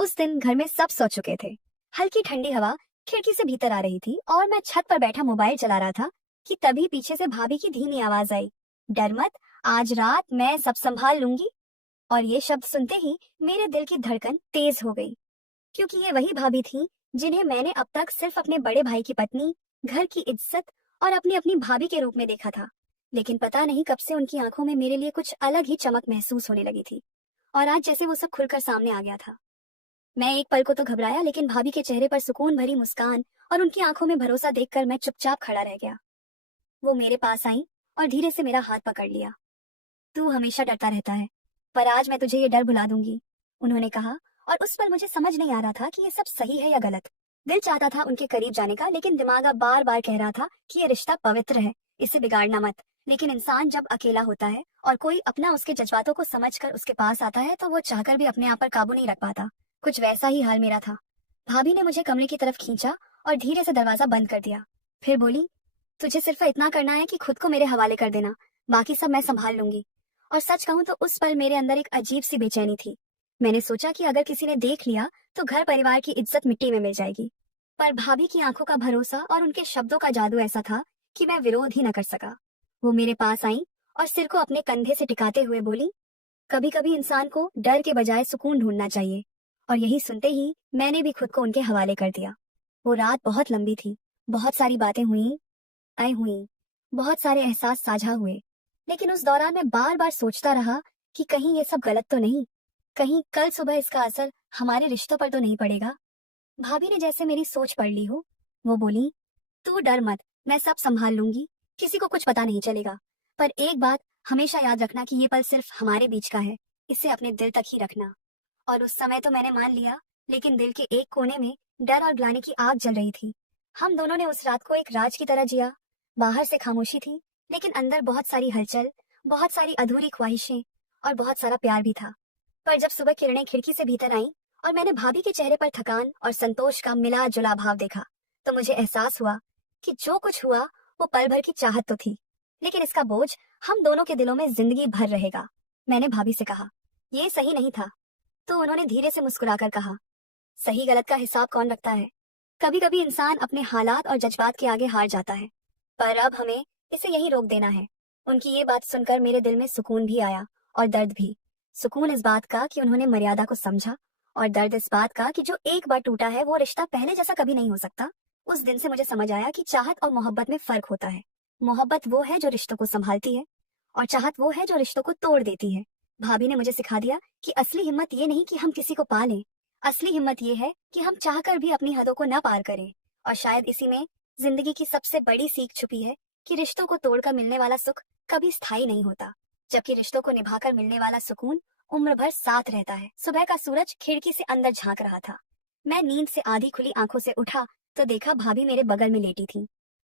उस दिन घर में सब सो चुके थे। हल्की ठंडी हवा खिड़की से भीतर आ रही थी और मैं छत पर बैठा मोबाइल चला रहा था कि तभी पीछे से भाभी की धीमी आवाज आई, डर मत, आज रात मैं सब संभाल लूंगी। और ये शब्द सुनते ही मेरे दिल की धड़कन तेज हो गई, क्योंकि ये वही भाभी थी जिन्हें मैंने अब तक सिर्फ अपने बड़े भाई की पत्नी, घर की इज्जत और अपनी अपनी भाभी के रूप में देखा था। लेकिन पता नहीं कब से उनकी आंखों में मेरे लिए कुछ अलग ही चमक महसूस होने लगी थी, और आज जैसे वो सब खुलकर सामने आ गया था। मैं एक पल को तो घबराया, लेकिन भाभी के चेहरे पर सुकून भरी मुस्कान और उनकी आंखों में भरोसा देखकर मैं चुपचाप खड़ा रह गया। वो मेरे पास आई और धीरे से मेरा हाथ पकड़ लिया। तू हमेशा डरता रहता है, पर आज मैं तुझे ये डर भुला दूंगी, उन्होंने कहा। और उस पर मुझे समझ नहीं आ रहा था कि ये सब सही है या गलत। दिल चाहता था उनके करीब जाने का, लेकिन दिमाग अब बार बार कह रहा था कि ये रिश्ता पवित्र है, इसे बिगाड़ना मत। लेकिन इंसान जब अकेला होता है और कोई अपना उसके जज्बातों को समझकर उसके पास आता है, तो वो चाहकर भी अपने आप पर काबू नहीं रख पाता। कुछ वैसा ही हाल मेरा था। भाभी ने मुझे कमरे की तरफ खींचा और धीरे से दरवाजा बंद कर दिया। फिर बोली, तुझे सिर्फ इतना करना है कि खुद को मेरे हवाले कर देना, बाकी सब मैं संभाल लूंगी। और सच कहूं तो उस पल मेरे अंदर एक अजीब सी बेचैनी थी। मैंने सोचा कि अगर किसी ने देख लिया तो घर परिवार की इज्जत मिट्टी में मिल जाएगी। पर भाभी की आंखों का भरोसा और उनके शब्दों का जादू ऐसा था कि मैं विरोध ही न कर सका। वो मेरे पास आई और सिर को अपने कंधे से टिकाते हुए बोली, कभी कभी इंसान को डर के बजाय सुकून ढूंढना चाहिए। और यही सुनते ही मैंने भी खुद को उनके हवाले कर दिया। वो रात बहुत लंबी थी, बहुत सारी बातें हुई, बहुत सारे एहसास साझा हुए। लेकिन उस दौरान मैं बार बार सोचता रहा कि कहीं ये सब गलत तो नहीं, कहीं कल सुबह इसका असर हमारे रिश्तों पर तो नहीं पड़ेगा। भाभी ने जैसे मेरी सोच पढ़ ली हो, वो बोली, तू डर मत, मैं सब संभाल लूंगी, किसी को कुछ पता नहीं चलेगा। पर एक बात हमेशा याद रखना कि ये पल सिर्फ हमारे बीच का है, इसे अपने दिल तक ही रखना। और उस समय तो मैंने मान लिया, लेकिन दिल के एक कोने में डर और ग्लानि की आग जल रही थी। हम दोनों ने उस रात को एक राज की तरह जिया। बाहर से खामोशी थी, लेकिन अंदर बहुत सारी हलचल, बहुत सारी अधूरी ख्वाहिशें और बहुत सारा प्यार भी था। पर जब सुबह किरणें खिड़की से भीतर आईं और मैंने भाभी के चेहरे पर थकान और संतोष का मिला जुला भाव देखा, तो मुझे एहसास हुआ कि जो कुछ हुआ वो पल भर की चाहत तो थी, लेकिन इसका बोझ हम दोनों के दिलों में जिंदगी भर रहेगा। मैंने भाभी से कहा, ये सही नहीं था। तो उन्होंने धीरे से मुस्कुराकर कहा, सही गलत का हिसाब कौन रखता है? कभी कभी इंसान अपने हालात और जज्बात के आगे हार जाता है, पर अब हमें इसे यहीं रोक देना है। उनकी ये बात सुनकर मेरे दिल में सुकून भी आया और दर्द भी। सुकून इस बात का कि उन्होंने मर्यादा को समझा, और दर्द इस बात का कि जो एक बार टूटा है वो रिश्ता पहले जैसा कभी नहीं हो सकता। उस दिन से मुझे समझ आया कि चाहत और मोहब्बत में फर्क होता है। मोहब्बत वो है जो रिश्तों को संभालती है, और चाहत वो है जो रिश्तों को तोड़ देती है। भाभी ने मुझे सिखा दिया कि असली हिम्मत ये नहीं कि हम किसी को पा लें, असली हिम्मत ये है कि हम चाहकर भी अपनी हदों को न पार करें। और शायद इसी में जिंदगी की सबसे बड़ी सीख छुपी है कि रिश्तों को तोड़कर मिलने वाला सुख कभी स्थायी नहीं होता, जबकि रिश्तों को निभाकर मिलने वाला सुकून उम्र भर साथ रहता है। सुबह का सूरज खिड़की से अंदर झांक रहा था। मैं नींद से आधी खुली आंखों से उठा तो देखा भाभी मेरे बगल में लेटी थी,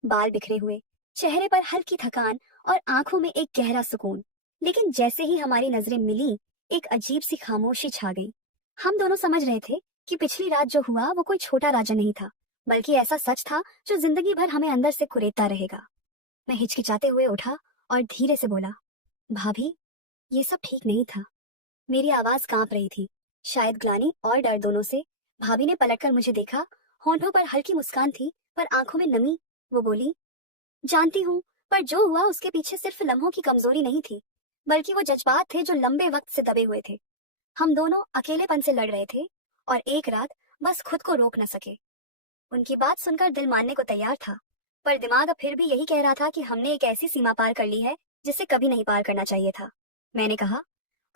बाल बिखरे हुए, चेहरे पर हल्की थकान और आंखों में एक गहरा सुकून। लेकिन जैसे ही हमारी नजरें मिली, एक अजीब सी खामोशी छा गई। हम दोनों समझ रहे थे कि पिछली रात जो हुआ वो कोई छोटा राजा नहीं था, बल्कि ऐसा सच था जो जिंदगी भर हमें अंदर से कुरेदता रहेगा। मैं हिचकिचाते हुए उठा और धीरे से बोला, भाभी, ये सब ठीक नहीं था। मेरी आवाज कांप रही थी, शायद ग्लानि और डर दोनों से। भाभी ने पलटकर मुझे देखा, होंठों पर हल्की मुस्कान थी पर आंखों में नमी। वो बोली, जानती हूँ, पर जो हुआ उसके पीछे सिर्फ लम्हों की कमजोरी नहीं थी, बल्कि वो जज्बात थे जो लंबे वक्त से दबे हुए थे। हम दोनों अकेलेपन से लड़ रहे थे और एक रात बस खुद को रोक न सके। उनकी बात सुनकर दिल मानने को तैयार था, पर दिमाग अब फिर भी यही कह रहा था कि हमने एक ऐसी सीमा पार कर ली है जिसे कभी नहीं पार करना चाहिए था। मैंने कहा,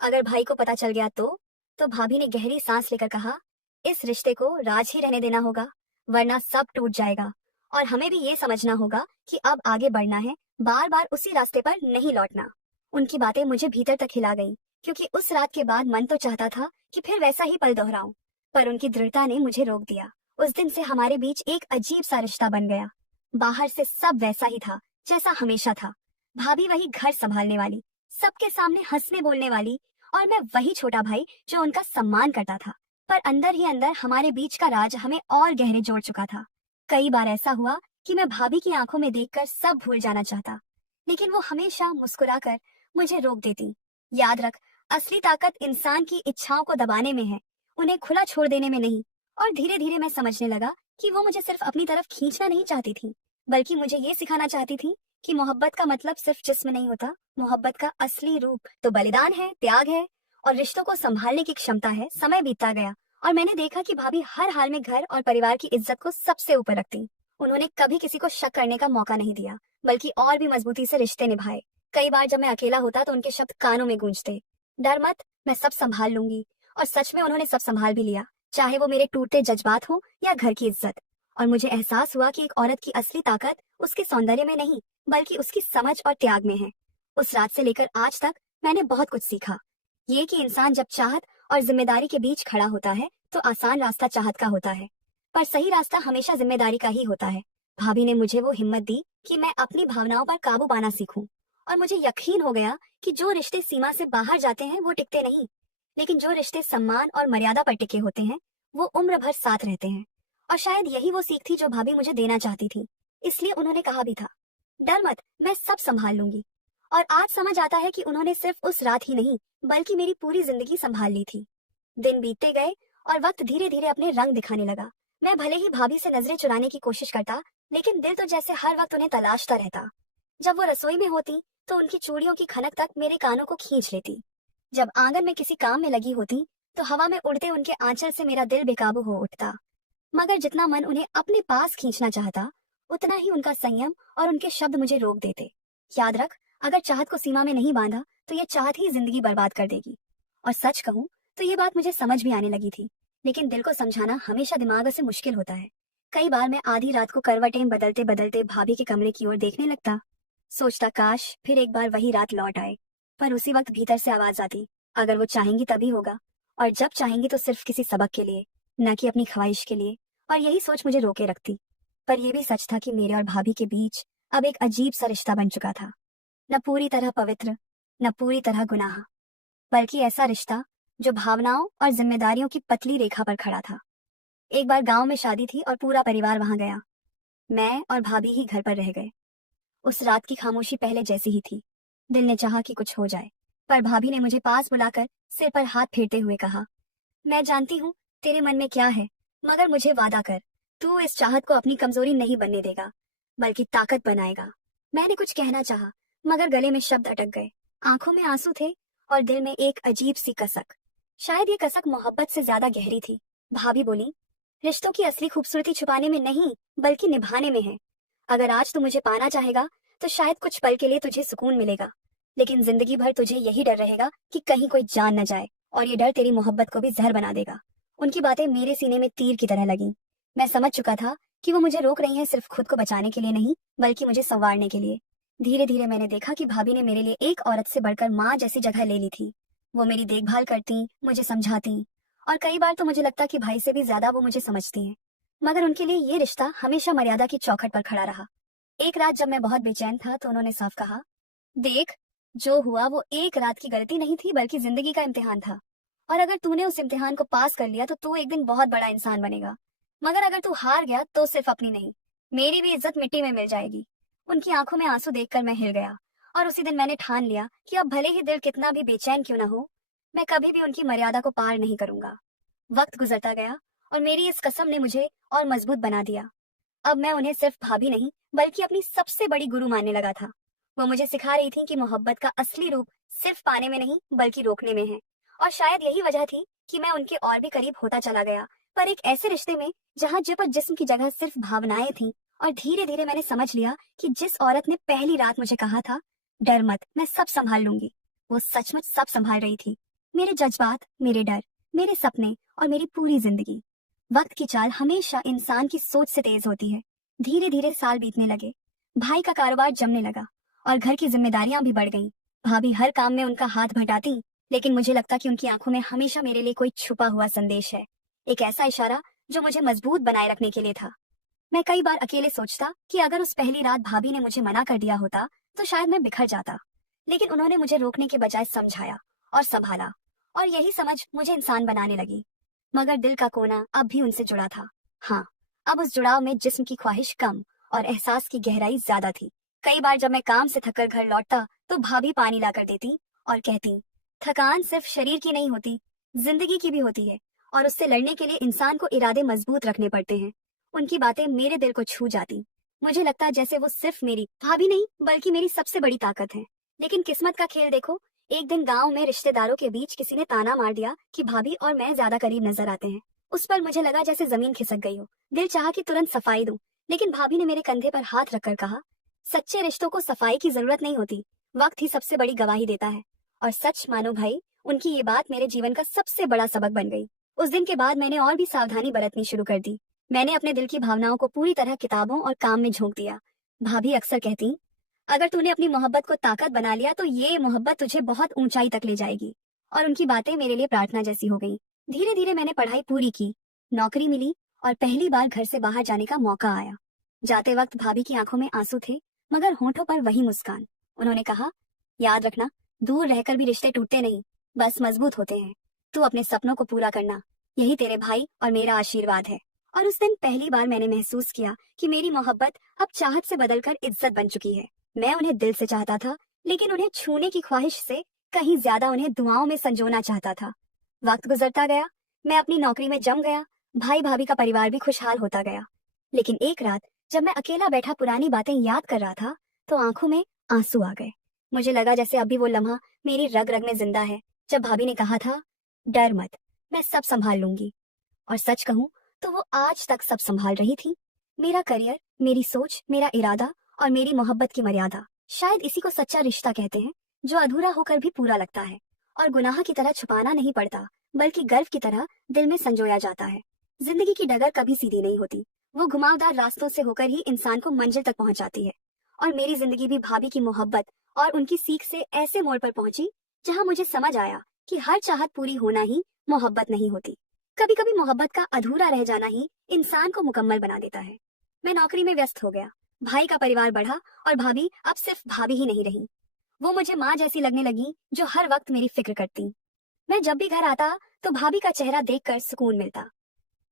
अगर भाई को पता चल गया तो भाभी ने गहरी सांस लेकर कहा, इस रिश्ते को राज ही रहने देना होगा, वरना सब टूट जाएगा। और हमें भी ये समझना होगा कि अब आगे बढ़ना है, बार बार उसी रास्ते पर नहीं लौटना। उनकी बातें मुझे भीतर तक हिला गई, क्योंकि उस रात के बाद मन तो चाहता था कि फिर वैसा ही पल दोहराऊं, पर उनकी दृढ़ता ने मुझे रोक दिया। उस दिन से हमारे बीच एक अजीब सा रिश्ता बन गया। बाहर से सब वैसा ही था जैसा हमेशा था। भाभी वही घर संभालने वाली, सबके सामने हंसने बोलने वाली, और मैं वही छोटा भाई जो उनका सम्मान करता था। पर अंदर ही अंदर हमारे बीच का राज हमें और गहरे जोड़ चुका था। कई बार ऐसा हुआ कि मैं भाभी की आंखों में देखकर सब भूल जाना चाहता, लेकिन वो हमेशा मुस्कुराकर मुझे रोक देती। याद रख, असली ताकत इंसान की इच्छाओं को दबाने में है, उन्हें खुला छोड़ देने में नहीं। और धीरे धीरे मैं समझने लगा कि वो मुझे सिर्फ अपनी तरफ खींचना नहीं चाहती थी, बल्कि मुझे ये सिखाना चाहती थी कि मोहब्बत का मतलब सिर्फ जिस्म नहीं होता, मोहब्बत का असली रूप तो बलिदान है, त्याग है और रिश्तों को संभालने की क्षमता है। समय बीतता गया और मैंने देखा कि भाभी हर हाल में घर और परिवार की इज्जत को सबसे ऊपर रखती। उन्होंने कभी किसी को शक करने का मौका नहीं दिया, बल्कि और भी मजबूती से रिश्ते निभाए। कई बार जब मैं अकेला होता तो उनके शब्द कानों में गूंजते, डर मत, मैं सब संभाल लूंगी। और सच में उन्होंने सब संभाल भी लिया, चाहे वो मेरे टूटते जज्बात हो या घर की इज्जत। और मुझे एहसास हुआ कि एक औरत की असली ताकत उसके सौंदर्य में नहीं, बल्कि उसकी समझ और त्याग में है। उस रात से लेकर आज तक मैंने बहुत कुछ सीखा। ये कि इंसान जब चाहत और जिम्मेदारी के बीच खड़ा होता है तो आसान रास्ता चाहत का होता है, पर सही रास्ता हमेशा जिम्मेदारी का ही होता है। भाभी ने मुझे वो हिम्मत दी कि मैं अपनी भावनाओं पर काबू पाना सीखूं। और मुझे यकीन हो गया कि जो रिश्ते सीमा से बाहर जाते हैं वो टिकते नहीं, लेकिन जो रिश्ते सम्मान और मर्यादा पर टिके होते हैं वो उम्र भर साथ रहते हैं। और शायद यही वो सीख थी जो भाभी मुझे देना चाहती थी। इसलिए उन्होंने कहा भी था, डर मत, मैं सब संभाल लूंगी। और आज समझ आता है कि उन्होंने सिर्फ उस रात ही नहीं, बल्कि मेरी पूरी जिंदगी संभाल ली थी। दिन बीतते गए और वक्त धीरे धीरे अपने रंग दिखाने लगा। मैं भले ही भाभी से नजरें चुराने की कोशिश करता, लेकिन दिल तो जैसे हर वक्त उन्हें तलाशता रहता। जब वो रसोई में होती तो उनकी चूड़ियों की खनक तक मेरे कानों को खींच लेती। जब आंगन में किसी काम में लगी होती तो हवा में उड़ते उनके आंचल से मेरा दिल बेकाबू हो उठता। मगर जितना मन उन्हें अपने पास खींचना चाहता, उतना ही उनका संयम और उनके शब्द मुझे रोक देते। याद रख, अगर चाहत को सीमा में नहीं बांधा तो ये चाहत ही जिंदगी बर्बाद कर देगी। और सच कहूं तो ये बात मुझे समझ भी आने लगी थी, लेकिन दिल को समझाना हमेशा दिमाग से मुश्किल होता है। कई बार मैं आधी रात को करवटें बदलते बदलते भाभी के कमरे की ओर देखने लगता, सोचता काश फिर एक बार वही रात लौट आए। पर उसी वक्त भीतर से आवाज आती, अगर वो चाहेंगी तभी होगा, और जब चाहेंगी तो सिर्फ किसी सबक के लिए, न कि अपनी ख्वाहिश के लिए। और यही सोच मुझे रोके रखती। पर यह भी सच था कि मेरे और भाभी के बीच अब एक अजीब सा रिश्ता बन चुका था। न पूरी तरह पवित्र, न पूरी तरह गुनाह, बल्कि ऐसा रिश्ता जो भावनाओं और जिम्मेदारियों की पतली रेखा पर खड़ा था। एक बार गांव में शादी थी और पूरा परिवार वहां गया। मैं और भाभी ही घर पर रह गए। उस रात की खामोशी पहले जैसी ही थी। दिल ने चाहा कि कुछ हो जाए, पर भाभी ने मुझे पास बुलाकर सिर पर हाथ फेरते हुए कहा, मैं जानती हूँ तेरे मन में क्या है, मगर मुझे वादा कर, तू इस चाहत को अपनी कमजोरी नहीं बनने देगा, बल्कि ताकत बनाएगा। मैंने कुछ कहना चाहा, मगर गले में शब्द अटक गए। आंखों में आंसू थे और दिल में एक अजीब सी कसक। शायद ये कसक मोहब्बत से ज्यादा गहरी थी। भाभी बोली, रिश्तों की असली खूबसूरती छुपाने में नहीं, बल्कि निभाने में है। अगर आज तू मुझे पाना चाहेगा तो शायद कुछ पल के लिए तुझे सुकून मिलेगा, लेकिन जिंदगी भर तुझे यही डर रहेगा कि कहीं कोई जान न जाए, और ये डर तेरी मोहब्बत को भी जहर बना देगा। उनकी बातें मेरे सीने में तीर की तरह लगी। मैं समझ चुका था कि वो मुझे रोक रही हैं सिर्फ खुद को बचाने के लिए नहीं, बल्कि मुझे संवारने के लिए। धीरे धीरे मैंने देखा कि भाभी ने मेरे लिए एक औरत से बढ़कर माँ जैसी जगह ले ली थी। वो मेरी देखभाल करती, मुझे समझाती, और कई बार तो मुझे लगता कि भाई से भी ज्यादा वो मुझे समझती हैं। मगर उनके लिए ये रिश्ता हमेशा मर्यादा की चौखट पर खड़ा रहा। एक रात जब मैं बहुत बेचैन था तो उन्होंने साफ कहा, देख, जो हुआ वो एक रात की गलती नहीं थी, बल्कि जिंदगी का इम्तिहान था। और अगर तूने उस इम्तिहान को पास कर लिया तो तू एक दिन बहुत बड़ा इंसान बनेगा। मगर अगर तू हार गया तो सिर्फ अपनी नहीं, मेरी भी इज्जत मिट्टी में मिल जाएगी। उनकी आंखों में आंसू देखकर मैं हिल गया, और उसी दिन मैंने ठान लिया कि अब भले ही दिल कितना भी बेचैन क्यों ना हो, मैं कभी भी उनकी मर्यादा को पार नहीं करूंगा। वक्त गुजरता गया और मेरी इस कसम ने मुझे और मजबूत बना दिया। अब मैं उन्हें सिर्फ भाभी नहीं, बल्कि अपनी सबसे बड़ी गुरु मानने लगा था। वो मुझे सिखा रही थी कि मोहब्बत का असली रूप सिर्फ पाने में नहीं, बल्कि रोकने में है। और शायद यही वजह थी कि मैं उनके और भी करीब होता चला गया, पर एक ऐसे रिश्ते में जहाँ पर जिस्म की जगह सिर्फ भावनाएं थीं। और धीरे धीरे मैंने समझ लिया कि जिस औरत ने पहली रात मुझे कहा था, डर मत, मैं सब संभाल लूंगी, वो सचमुच सब संभाल रही थी। मेरे जज्बात, मेरे डर, मेरे सपने और मेरी पूरी जिंदगी। वक्त की चाल हमेशा इंसान की सोच से तेज होती है। धीरे धीरे साल बीतने लगे, भाई का कारोबार जमने लगा और घर की जिम्मेदारियां भी बढ़ गईं। भाभी हर काम में उनका हाथ बटाती, लेकिन मुझे लगता कि उनकी आंखों में हमेशा मेरे लिए कोई छुपा हुआ संदेश है, एक ऐसा इशारा जो मुझे मजबूत बनाए रखने के लिए था। मैं कई बार अकेले सोचता कि अगर उस पहली रात भाभी ने मुझे मना कर दिया होता तो शायद मैं बिखर जाता, लेकिन उन्होंने मुझे रोकने के बजाय समझाया और संभाला, और यही समझ मुझे इंसान बनाने लगी। मगर दिल का कोना अब भी उनसे जुड़ा था। हाँ, अब उस जुड़ाव में जिस्म की ख्वाहिश कम और एहसास की गहराई ज्यादा थी। कई बार जब मैं काम से थककर घर लौटता तो भाभी पानी ला कर देती और कहती, थकान सिर्फ शरीर की नहीं होती, जिंदगी की भी होती है, और उससे लड़ने के लिए इंसान को इरादे मजबूत रखने पड़ते हैं। उनकी बातें मेरे दिल को छू जाती। मुझे लगता है जैसे वो सिर्फ मेरी भाभी नहीं बल्कि मेरी सबसे बड़ी ताकत है। लेकिन किस्मत का खेल देखो, एक दिन गांव में रिश्तेदारों के बीच किसी ने ताना मार दिया कि भाभी और मैं ज्यादा करीब नजर आते हैं। उस पर मुझे लगा जैसे जमीन खिसक गई हो। दिल चाहा कि तुरंत सफाई दूं, लेकिन भाभी ने मेरे कंधे पर हाथ रखकर कहा, सच्चे रिश्तों को सफाई की जरूरत नहीं होती, वक्त ही सबसे बड़ी गवाही देता है। और सच मानो भाई, उनकी ये बात मेरे जीवन का सबसे बड़ा सबक बन गई। उस दिन के बाद मैंने और भी सावधानी बरतनी शुरू कर दी। मैंने अपने दिल की भावनाओं को पूरी तरह किताबों और काम में झोंक दिया। भाभी अक्सर कहती, अगर तूने अपनी मोहब्बत को ताकत बना लिया तो ये मोहब्बत तुझे बहुत ऊंचाई तक ले जाएगी। और उनकी बातें मेरे लिए प्रार्थना जैसी हो गई। धीरे धीरे मैंने पढ़ाई पूरी की, नौकरी मिली और पहली बार घर से बाहर जाने का मौका आया। जाते वक्त भाभी की आंखों में आंसू थे, मगर होंठों पर वही मुस्कान। उन्होंने कहा, याद रखना, दूर रहकर भी रिश्ते टूटते नहीं, बस मजबूत होते हैं। तू अपने सपनों को पूरा करना, यही तेरे भाई और मेरा आशीर्वाद है। और उस दिन पहली बार मैंने महसूस किया कि मेरी मोहब्बत अब चाहत से बदलकर इज्जत बन चुकी है। मैं उन्हें दिल से चाहता था, लेकिन उन्हें छूने की ख्वाहिश से कहीं ज्यादा उन्हें दुआओं में संजोना चाहता था। वक्त गुजरता गया, मैं अपनी नौकरी में जम गया, भाई भाभी का परिवार भी खुशहाल होता गया। लेकिन एक रात जब मैं अकेला बैठा पुरानी बातें याद कर रहा था, तो आंखों में आंसू आ गए। मुझे लगा जैसे अभी वो लम्हा मेरी रग रग में जिंदा है, जब भाभी ने कहा था, डर मत, मैं सब संभाल लूंगी। और सच कहूं तो वो आज तक सब संभाल रही थी। मेरा करियर, मेरी सोच, मेरा इरादा और मेरी मोहब्बत की मर्यादा। शायद इसी को सच्चा रिश्ता कहते हैं, जो अधूरा होकर भी पूरा लगता है और गुनाह की तरह छुपाना नहीं पड़ता, बल्कि गर्व की तरह दिल में संजोया जाता है। जिंदगी की डगर कभी सीधी नहीं होती, वो घुमावदार रास्तों से होकर ही इंसान को मंजिल तक पहुंचाती है। और मेरी जिंदगी भी भाभी की मोहब्बत और उनकी सीख से ऐसे मोड़ पर पहुंची, जहां मुझे समझ आया कि हर चाहत पूरी होना ही मोहब्बत नहीं होती। कभी कभी मोहब्बत का अधूरा रह जाना ही इंसान को मुकम्मल बना देता है। मैं नौकरी में व्यस्त हो गया, भाई का परिवार बढ़ा और भाभी अब सिर्फ भाभी ही नहीं रही, वो मुझे माँ जैसी लगने लगी, जो हर वक्त मेरी फिक्र करती। मैं जब भी घर आता तो भाभी का चेहरा देखकर सुकून मिलता।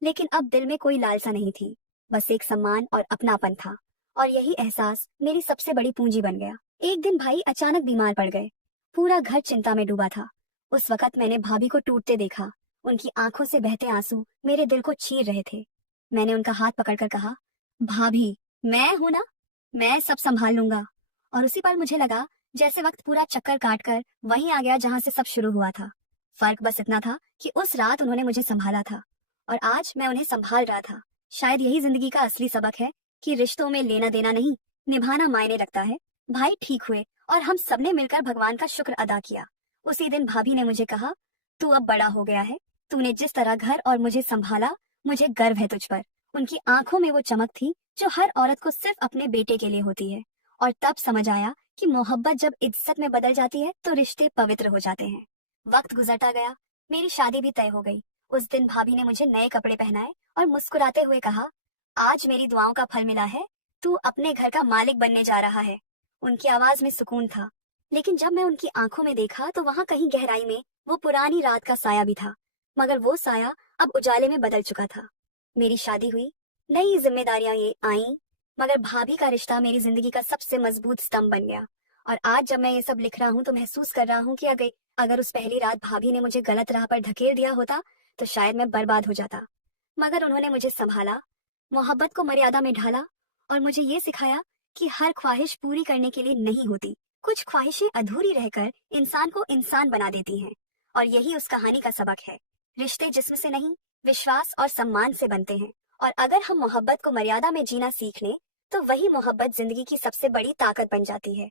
लेकिन अब दिल में कोई लालसा नहीं थी, बस एक सम्मान और अपनापन था। और यही एहसास मेरी सबसे बड़ी पूंजी बन गया। एक दिन भाई अचानक बीमार पड़ गए, पूरा घर चिंता में डूबा था। उस वक्त मैंने भाभी को टूटते देखा, उनकी आंखों से बहते आंसू मेरे दिल को चीर रहे थे। मैंने उनका हाथ पकड़कर कहा, भाभी, मैं हूं ना, मैं सब संभाल लूंगा। और उसी पल मुझे लगा जैसे वक्त पूरा चक्कर काट कर वहीं आ गया जहां से सब शुरू हुआ था। फर्क बस इतना था कि उस रात उन्होंने मुझे संभाला था और आज मैं उन्हें संभाल रहा था। शायद यही जिंदगी का असली सबक है कि रिश्तों में लेना देना नहीं, निभाना मायने रखता है। भाई ठीक हुए और हम सबने मिलकर भगवान का शुक्र अदा किया। उसी दिन भाभी ने मुझे कहा, तू अब बड़ा हो गया है, तूने जिस तरह घर और मुझे संभाला, मुझे गर्व है तुझ पर। उनकी आंखों में वो चमक थी जो हर औरत को सिर्फ अपने बेटे के लिए होती है। और तब समझ आया कि मोहब्बत जब इज्जत में बदल जाती है तो रिश्ते पवित्र हो जाते हैं। वक्त गुजरता गया, मेरी शादी भी तय हो गई। उस दिन भाभी ने मुझे नए कपड़े पहनाए और मुस्कुराते हुए कहा, आज मेरी दुआओं का फल मिला है, तू अपने घर का मालिक बनने जा रहा है। उनकी आवाज में सुकून था, लेकिन जब मैं उनकी आंखों में देखा तो वहाँ कहीं गहराई में वो पुरानी रात का साया भी था, मगर वो साया अब उजाले में बदल चुका था। मेरी शादी हुई, नई जिम्मेदारियां ये आईं, मगर भाभी का रिश्ता मेरी जिंदगी का सबसे मजबूत स्तंभ बन गया। और आज जब मैं ये सब लिख रहा हूँ तो महसूस कर रहा हूँ कि अगर उस पहली रात भाभी ने मुझे गलत राह पर धकेल दिया होता तो शायद मैं बर्बाद हो जाता। मगर उन्होंने मुझे संभाला, मोहब्बत को मर्यादा में ढाला और मुझे ये सिखाया कि हर ख्वाहिश पूरी करने के लिए नहीं होती, कुछ ख्वाहिशें अधूरी रहकर इंसान को इंसान बना देती हैं। और यही उस कहानी का सबक है, रिश्ते जिस्म से नहीं, विश्वास और सम्मान से बनते हैं। और अगर हम मोहब्बत को मर्यादा में जीना सीख लें तो वही मोहब्बत जिंदगी की सबसे बड़ी ताकत बन जाती है।